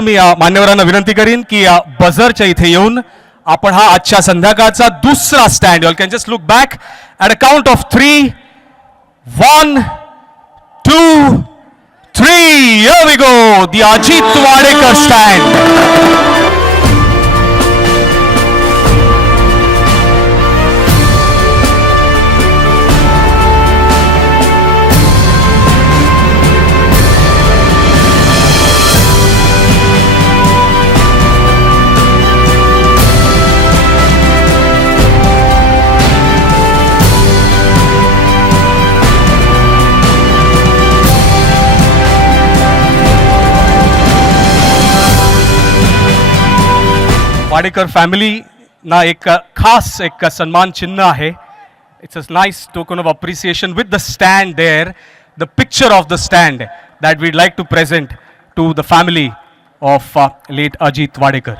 मी मान्यवरांना विनंती करीन की बझरच्या इथे येऊन आपण हा आजच्या संध्याकाळचा दुसरा stand you can just look back at a count of 3 1 2 3 here we go the Ajit Wadekar stand. Wadekar family ना एक खास एक सन्मान चिन्ह आहे. It's a nice token of appreciation with the stand there, the picture of the stand that we'd like to present to the family of late Ajit Wadekar.